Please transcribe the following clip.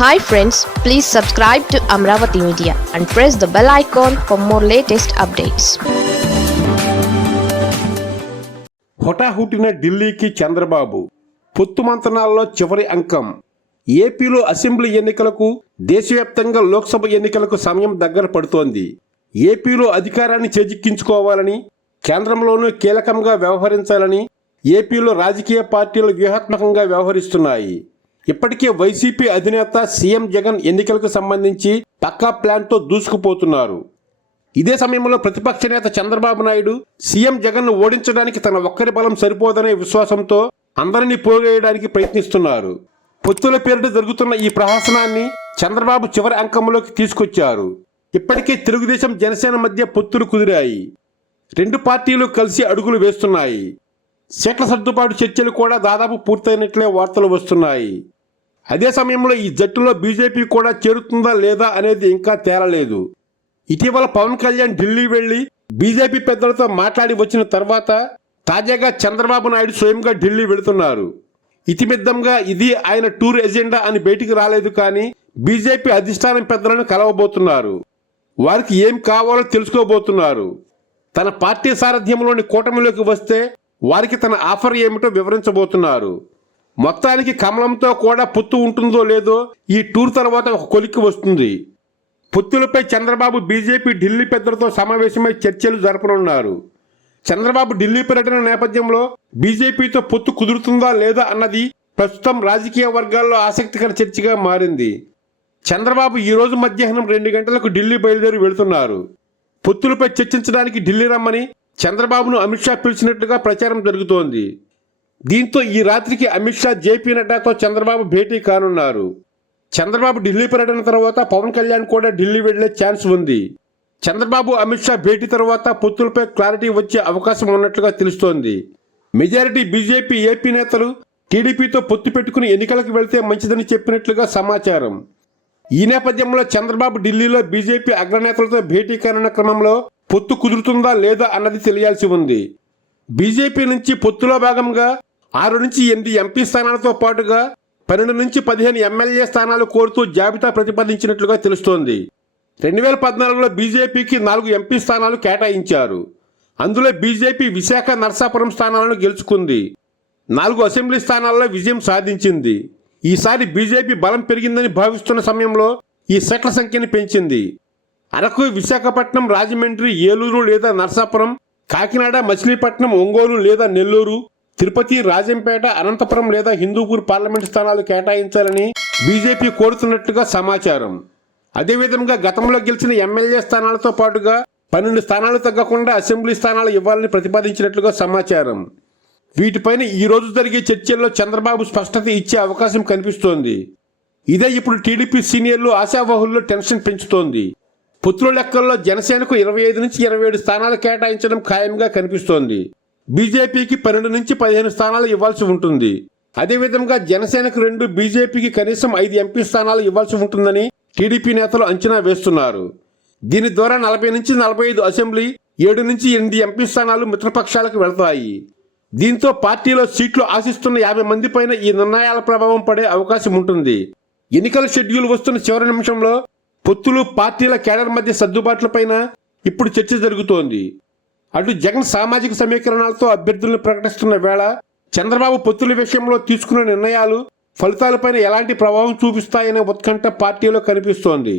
Hi friends please subscribe to Amaravati media and press the bell icon for more latest updates హుటాహుటిన ఢిల్లీకి చంద్రబాబు. పొత్తు మంతనాల్లో చివరి అంకం. ఏపీలో assembly ఎన్నికలకు దేశవ్యాప్తంగా లోక్సభ ఎన్నికలకు సమయం దగ్గర పడుతోంది. ఏపీలో అధికారాన్ని చేజిక్కించుకోవాలని కేంద్రంలోనూ కీలకంగా వ్యవహరించాలని ఏపీలో రాజకీయ పార్టీలు వ్యూహాత్మకంగా వ్యవహరిస్తున్నాయి. ఇప్పటికే వైసీపీ అధినేత సీఎం జగన్ ఎన్నికలకు సంబంధించి పక్కా ప్లాన్తో దూసుకుపోతున్నారు. ఇదే సమయంలో ప్రతిపక్ష నేత చంద్రబాబు నాయుడు సీఎం జగన్ను ఓడించడానికి తన ఒక్కరి బలం సరిపోదనే విశ్వాసంతో అందరినీ పోగేయడానికి ప్రయత్నిస్తున్నారు. పొత్తుల పేరిట జరుగుతున్న ఈ ప్రహసనాన్ని చంద్రబాబు చివరి అంకంలోకి తీసుకొచ్చారు. ఇప్పటికే తెలుగుదేశం జనసేన మధ్య పొత్తులు కుదిరాయి. రెండు పార్టీలు కలిసి అడుగులు వేస్తున్నాయి. సీట్ల సర్దుబాటు చర్చలు కూడా దాదాపు పూర్తయినట్లే వార్తలు వస్తున్నాయి. అదే సమయంలో ఈ జట్టులో బీజేపీ కూడా చేరుతుందా లేదా అనేది ఇంకా తేలలేదు. ఇటీవల పవన్ కళ్యాణ్ ఢిల్లీ వెళ్ళి బీజేపీ పెద్దలతో మాట్లాడి వచ్చిన తర్వాత తాజాగా చంద్రబాబు నాయుడు స్వయంగా ఢిల్లీ వెళుతున్నారు. ఇతిమిద్దంగా ఇది ఆయన టూర్ ఎజెండా అని బయటికి రాలేదు కానీ బీజేపీ అధిష్టానం పెద్దలను కలవబోతున్నారు. వారికి ఏం కావాలో తెలుసుకోబోతున్నారు. తన పార్టీ సారథ్యంలోని కూటమిలోకి వస్తే వారికి తన ఆఫర్ ఏమిటో వివరించబోతున్నారు. మొత్తానికి కమలంతో కూడా పొత్తు ఉంటుందో లేదో ఈ టూర్ తర్వాత ఒక కొలిక్కి వస్తుంది. పొత్తులపై చంద్రబాబు బీజేపీ ఢిల్లీ పెద్దలతో సమావేశమై చర్చలు జరపనున్నారు. చంద్రబాబు ఢిల్లీ పర్యటన నేపథ్యంలో బీజేపీతో పొత్తు కుదురుతుందా లేదా అన్నది ప్రస్తుతం రాజకీయ వర్గాల్లో ఆసక్తికర చర్చగా మారింది. చంద్రబాబు ఈ రోజు మధ్యాహ్నం రెండు గంటలకు ఢిల్లీ బయలుదేరి వెళుతున్నారు. పొత్తులపై చర్చించడానికి ఢిల్లీ రమ్మని చంద్రబాబును అమిత్ షా పిలిచినట్లుగా ప్రచారం జరుగుతోంది. దీంతో ఈ రాత్రికి అమిత్ షా జేపీ నడ్డాతో చంద్రబాబు భేటీ కానున్నారు. చంద్రబాబు ఢిల్లీ పర్యటన తర్వాత పవన్ కళ్యాణ్ కూడా ఢిల్లీ వెళ్ళే ఛాన్స్ ఉంది. చంద్రబాబు అమిత్ షా భేటీ తర్వాత పొత్తులపై క్లారిటీ వచ్చే అవకాశం ఉన్నట్లుగా తెలుస్తోంది. మెజారిటీ బీజేపీ ఏపీ నేతలు టీడీపీతో పొత్తు పెట్టుకుని ఎన్నికలకు వెళ్తే మంచిదని చెప్పినట్లుగా సమాచారం. ఈ నేపథ్యంలో చంద్రబాబు ఢిల్లీలో బీజేపీ అగ్రనేతలతో భేటీ కానున్న క్రమంలో పొత్తు కుదురుతుందా లేదా అన్నది తెలియాల్సి ఉంది. బీజేపీ నుంచి పొత్తులో భాగంగా ఆరు నుంచి ఎనిమిది ఎంపీ స్థానాలతో పాటుగా పన్నెండు నుంచి పదిహేను ఎమ్మెల్యే స్థానాలు కోరుతూ జాబితా ప్రతిపాదించినట్లుగా తెలుస్తోంది. రెండు వేల పద్నాలుగులో బీజేపీకి నాలుగు ఎంపీ స్థానాలు కేటాయించారు. అందులో బీజేపీ విశాఖ నర్సాపురం స్థానాలను గెలుచుకుంది. నాలుగు అసెంబ్లీ స్థానాల్లో విజయం సాధించింది. ఈసారి బీజేపీ బలం పెరిగిందని భావిస్తున్న సమయంలో ఈ సెట్ల సంఖ్యని పెంచింది. అరకు విశాఖపట్నం రాజమండ్రి ఏలూరు లేదా నర్సాపురం కాకినాడ మచిలీపట్నం ఒంగోలు లేదా నెల్లూరు తిరుపతి రాజంపేట అనంతపురం లేదా హిందూపూర్ పార్లమెంట్ స్థానాలు కేటాయించాలని బీజేపీ కోరుతున్నట్లుగా సమాచారం. అదేవిధంగా గతంలో గెలిచిన ఎమ్మెల్యే స్థానాలతో పాటుగా పన్నెండు స్థానాలు తగ్గకుండా అసెంబ్లీ స్థానాలు ఇవ్వాలని ప్రతిపాదించినట్లుగా సమాచారం. వీటిపైన ఈ రోజు జరిగే చర్చల్లో చంద్రబాబు స్పష్టత ఇచ్చే అవకాశం కనిపిస్తోంది. ఇదే ఇప్పుడు టీడీపీ సీనియర్లు ఆశావాహుల్లో టెన్షన్ పెంచుతోంది. పుత్రుల లెక్కల్లో జనసేనకు ఇరవై ఐదు నుంచి ఇరవై ఏడు స్థానాలు కేటాయించడం ఖాయంగా కనిపిస్తోంది. బీజేపీకి పన్నెండు నుంచి పదిహేను స్థానాలు ఇవ్వాల్సి ఉంటుంది. అదేవిధంగా జనసేనకు రెండు బీజేపీకి కనీసం ఐదు ఎంపీ స్థానాలు ఇవ్వాల్సి ఉంటుందని టీడీపీ నేతలు అంచనా వేస్తున్నారు. దీని ద్వారా నలభై నుంచి నలభై ఐదు అసెంబ్లీ ఏడు నుంచి ఎనిమిది ఎంపీ స్థానాలు మిత్రపక్షాలకు వెళతాయి. దీంతో పార్టీలో సీట్లు ఆశిస్తున్న యాభై మంది పైన ఈ నిర్ణయాల ప్రభావం పడే అవకాశం ఉంటుంది. ఎన్నికల షెడ్యూల్ వస్తున్న చివరి నిమిషంలో పొత్తులు పార్టీల కేడర్ మధ్య సర్దుబాట్లపైన ఇప్పుడు చర్చ జరుగుతోంది. అటు జగన్ సామాజిక సమీకరణాలతో అభ్యర్థులను ప్రకటిస్తున్న వేళ చంద్రబాబు పొత్తుల విషయంలో తీసుకున్న నిర్ణయాలు ఫలితాలపైన ఎలాంటి ప్రభావం చూపిస్తాయనే ఉత్కంఠ పార్టీలో కనిపిస్తోంది.